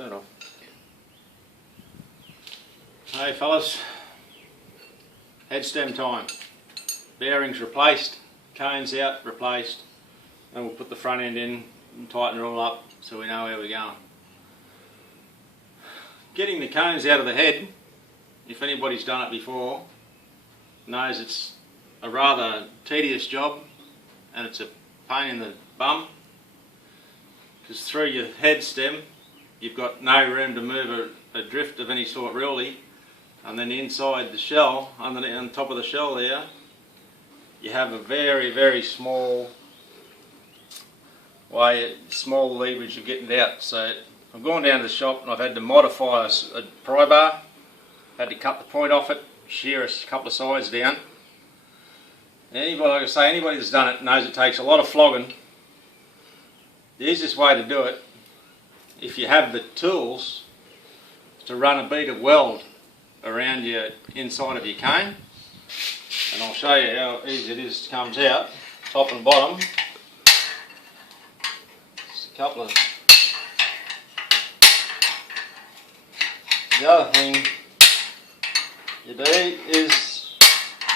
Turn it off. Hey fellas, head stem time. Bearings replaced, cones out, replaced, and we'll put the front end in and tighten it all up so we know where we're going. Getting the cones out of the head, if anybody's done it before, knows it's a rather tedious job and it's a pain in the bum, because through your head stem you've got no room to move a drift of any sort really, and then inside the shell, on top of the shell there, you have a very, very small leverage of getting it out. So I've gone down to the shop and I've had to modify a pry bar, had to cut the point off it, shear a couple of sides down. Anybody, like I say, anybody that's done it knows it takes a lot of flogging. The easiest way to do it, if you have the tools, is to run a bead of weld around your inside of your cane, and I'll show you how easy it is. It comes out top and bottom. Just a couple of. The other thing you do is,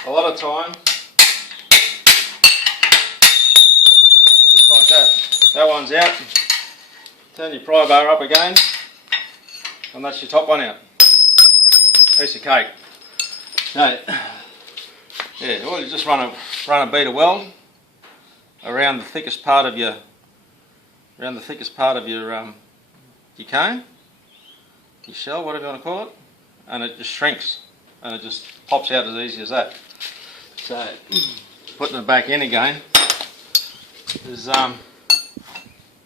a lot of time, just like that. That one's out. Turn your pry bar up again, and that's your top one out. Piece of cake. No, yeah, well, you just run a bead of weld around the thickest part of your your cone, your shell, whatever you want to call it, and it just shrinks and it just pops out as easy as that. So putting it back in again is a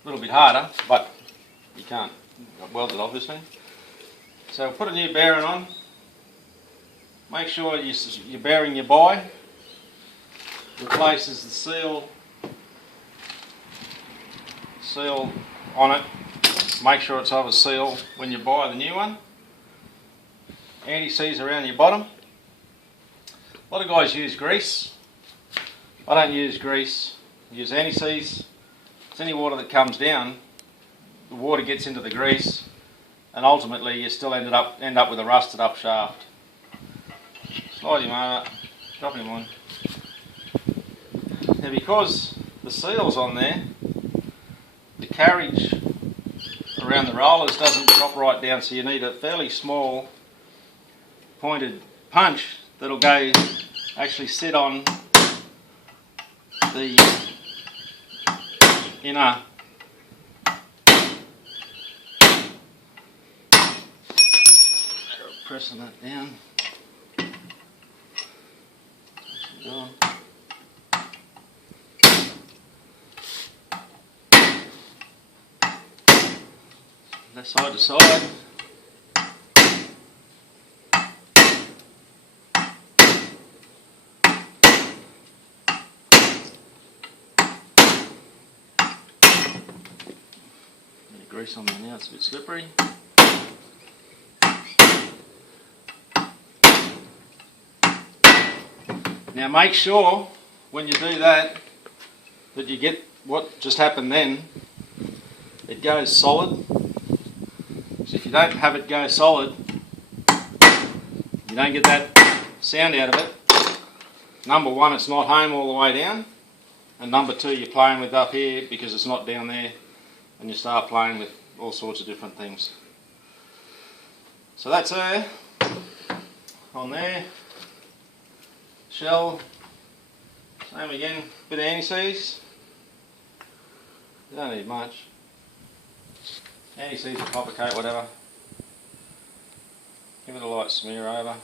little bit harder, but you can't weld it obviously. So put a new bearing on. Make sure your bearing you buy replaces the seal on it. Make sure it's of a seal when you buy the new one. Anti-seize around your bottom. A lot of guys use grease. I don't use grease. I use anti-seize. It's any water that comes down, the water gets into the grease, and ultimately you still end up with a rusted up shaft. Slide him over, drop him on. Now because the seal's on there, the carriage around the rollers doesn't drop right down, so you need a fairly small pointed punch that'll actually sit on the inner pressing that down. That's side to side. Grease on there now, it's a bit slippery. Now make sure when you do that you get what just happened then, it goes solid. So if you don't have it go solid, you don't get that sound out of it. Number one, it's not home all the way down, and number two, you're playing with up here because it's not down there, and you start playing with all sorts of different things. So that's there, on there. Shell, same again, bit of anti-seize. You don't need much. Anti-seize or copper coat, whatever. Give it a light smear over.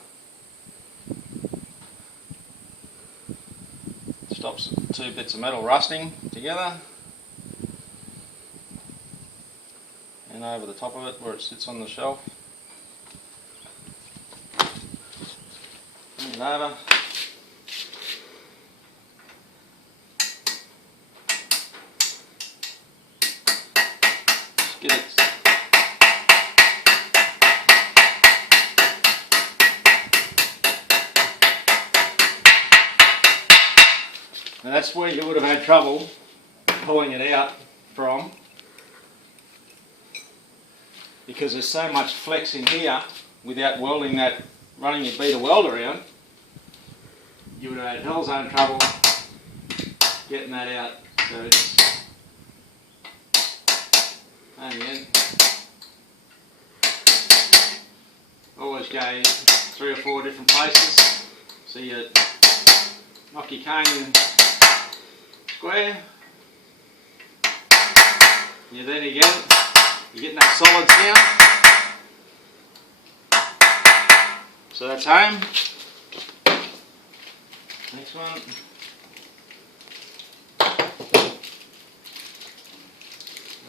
Stops two bits of metal rusting together. And over the top of it where it sits on the shelf. Bring it over. Just get it. Now that's where you would have had trouble pulling it out from. because there's so much flex in here without welding that, running your beater weld around, you would have had hell's own trouble getting that out. So it's again, always go 3 or 4 different places. So you knock your cane in square. You then again, you're getting that solids down. So that's home. Next one.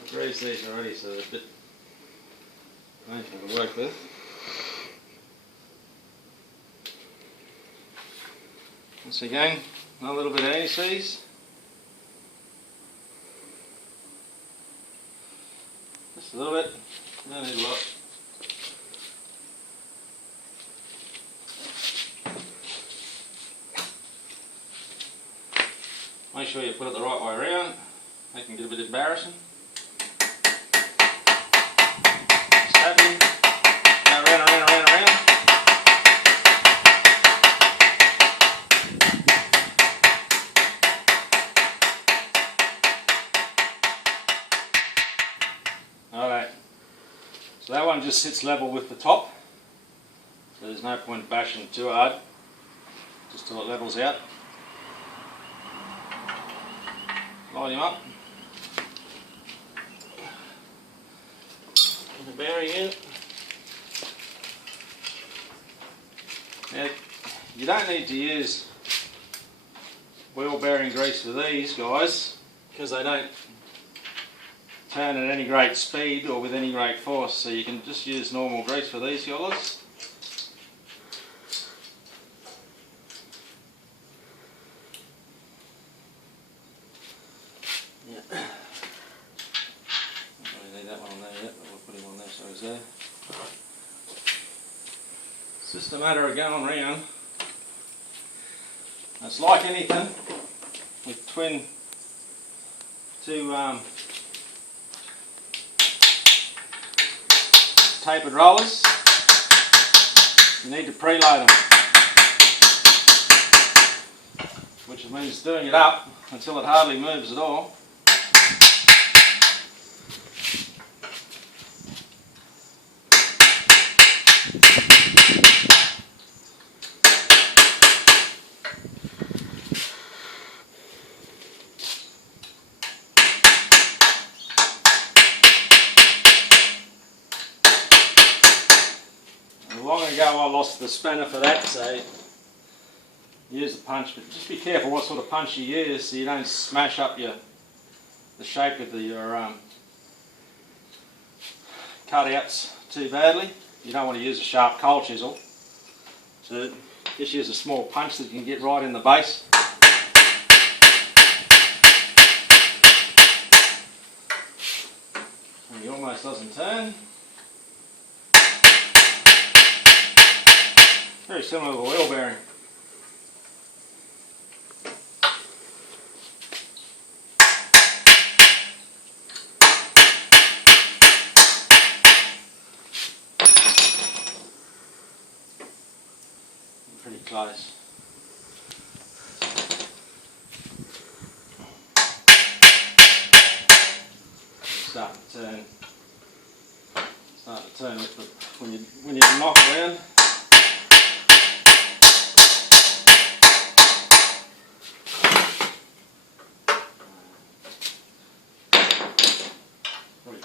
I've greased these already, so they're a bit painful to work with. Once again, a little bit of anti-seize. Just a little bit, don't need a lot. Make sure you put it the right way around, that can get a bit embarrassing. Just happy, go around. Alright, so that one just sits level with the top, so there's no point bashing too hard, just till it levels out. Line him up. Put the bearing in. Now, you don't need to use wheel bearing grease for these guys, because they don't turn at any great speed or with any great force, so you can just use normal grease for these guys. Yeah. Don't really need that one on there yet, but we'll put him on there so he's there. It's just a matter of going around. It's like anything with two tapered rollers, you need to preload them, which means doing it up until it hardly moves at all. Long ago I lost the spanner for that, so use the punch, but just be careful what sort of punch you use so you don't smash up the shape of your cutouts too badly. You don't want to use a sharp coal chisel, so just use a small punch that you can get right in the base. And he almost doesn't turn. Very similar to a wheel bearing. Pretty close. Start to turn. With the, when you knock around.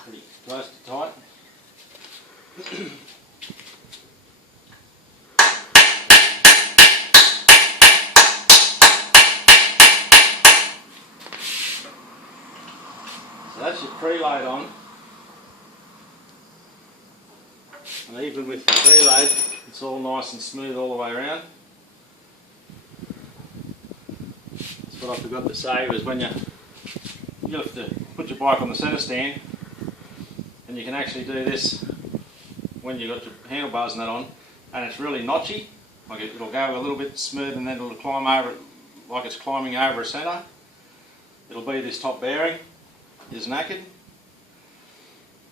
Pretty close to tight. So that's your preload on, and even with the preload it's all nice and smooth all the way around. That's what I forgot to say, was when you have to put your bike on the centre stand, and you can actually do this when you've got your handlebars and that on, and it's really notchy, like it'll go a little bit smooth and then it'll climb over it like it's climbing over a centre. It'll be this top bearing is knackered,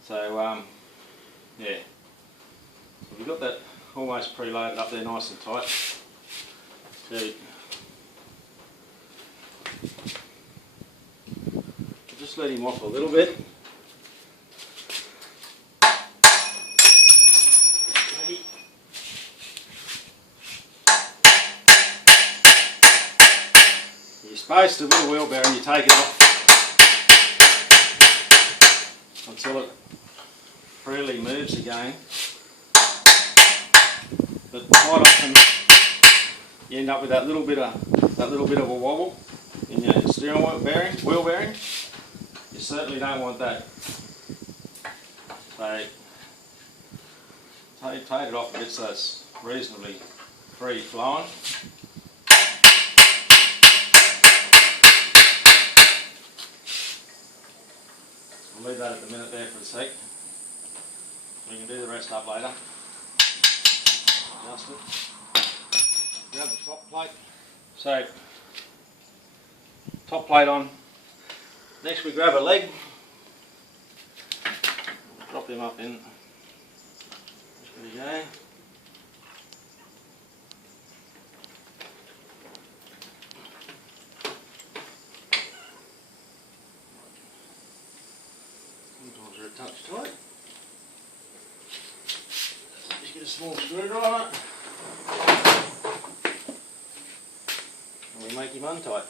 so Yeah. So we've got that almost preloaded up there nice and tight. So just let him off a little bit. You're supposed to, with a wheel bearing, you take it off until it freely moves again. But quite often you end up with that little bit of a wobble in your steering wheel bearing. You certainly don't want that. So take it off a bit so it's reasonably free flowing. I'll leave that at the minute there for a sec. We can do the rest up later. Adjust it. Grab the top plate. So, top plate on. Next we grab a leg. Drop him up in. There we go. Sometimes they're a touch tight. Just get a small screwdriver. And we make him untight.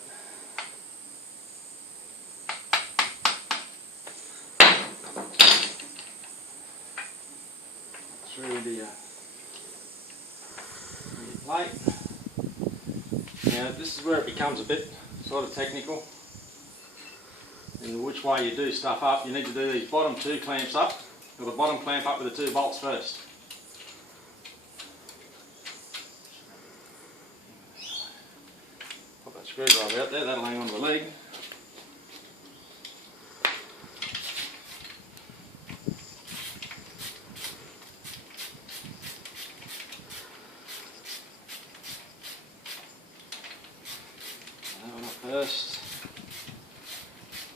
Through into your plate. Now this is where it becomes a bit sort of technical. In which way you do stuff up, you need to do these bottom two clamps up, or the bottom clamp up with the two bolts first. Pop that screwdriver out there, that'll hang on to the leg. That one up first.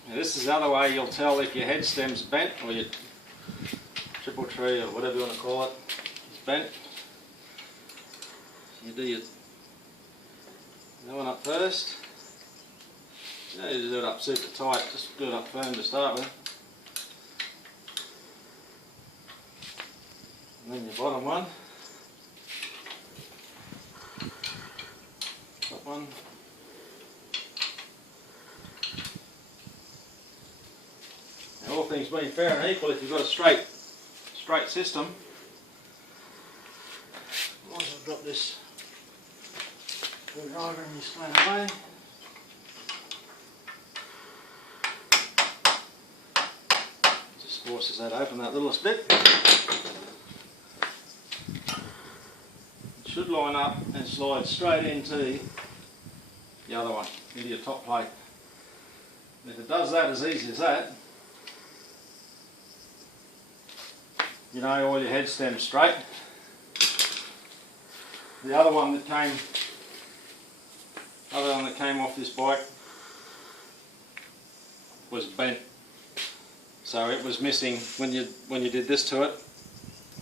Now this is the other way you'll tell if your head stem's bent, or your triple tree, or whatever you want to call it, is bent. You do that one up first. You don't need to do it up super tight, just do it up firm to start with. And then your bottom one. Top one. Now, all things being fair and equal, if you've got a straight system, once I've got this screwdriver and you slide away. Just forces that open that little bit. It should line up and slide straight into the other one, into your top plate. And if it does that as easy as that, you know all your head stems straight. The other one that came off this bike was bent, so it was missing when you did this to it.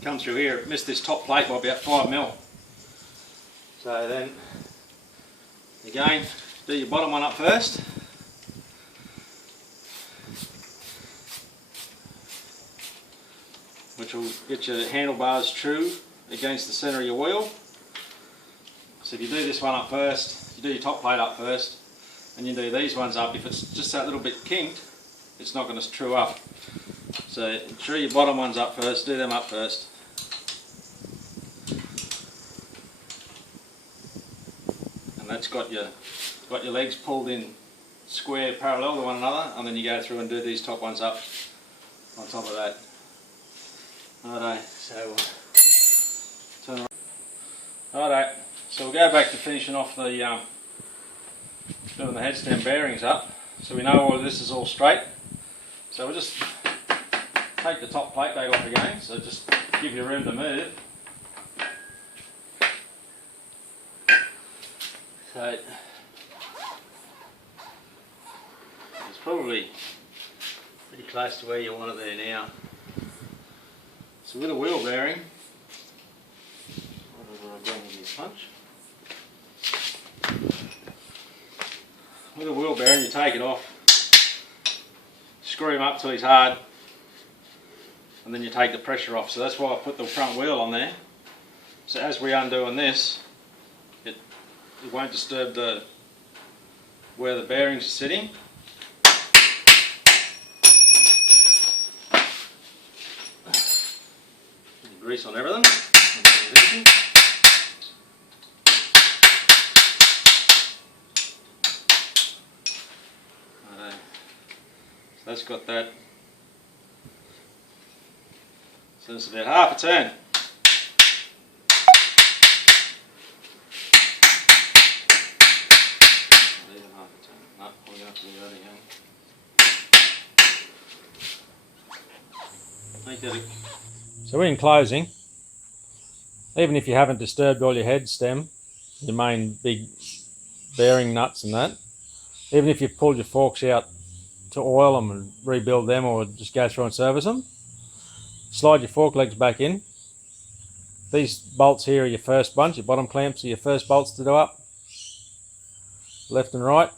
Come through here, it missed this top plate by about 5mm. So then, again, do your bottom one up first. Which will get your handlebars true against the centre of your wheel. So if you do this one up first, you do your top plate up first, and you do these ones up, if it's just that little bit kinked, it's not going to true up. So true your bottom ones up first, do them up first. And that's got your legs pulled in square parallel to one another, and then you go through and do these top ones up on top of that. Righto, so turn around. Righto, so we'll go back to finishing off the doing the headstem bearings up. So we know all of this is all straight. So we'll just take the top plate back off again, so just give you room to move. So it's probably pretty close to where you want it there now. So with a wheel bearing, whatever I've done with this punch. With a wheel bearing, you take it off, screw him up till he's hard, and then you take the pressure off. So that's why I put the front wheel on there. So as we undoing this, it won't disturb where the bearings are sitting. Grease on everything. So that's got that. So it's about half a turn. So in closing, even if you haven't disturbed all your head stem, your main big bearing nuts and that, even if you've pulled your forks out to oil them and rebuild them or just go through and service them, slide your fork legs back in. These bolts here are your first bunch, your bottom clamps are your first bolts to do up. Left and right,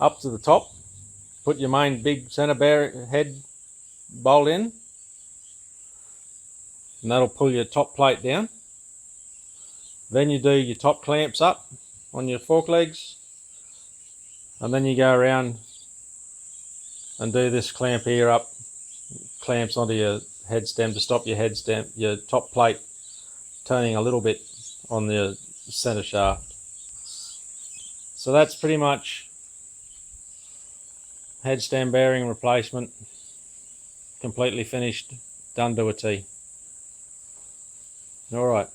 up to the top. Put your main big centre head bolt in, and that'll pull your top plate down. Then you do your top clamps up on your fork legs, and then you go around and do this clamp here up, clamps onto your head stem to stop your head stem, your top plate turning a little bit on the center shaft. So that's pretty much head stem bearing replacement, completely finished, done to a T. All right.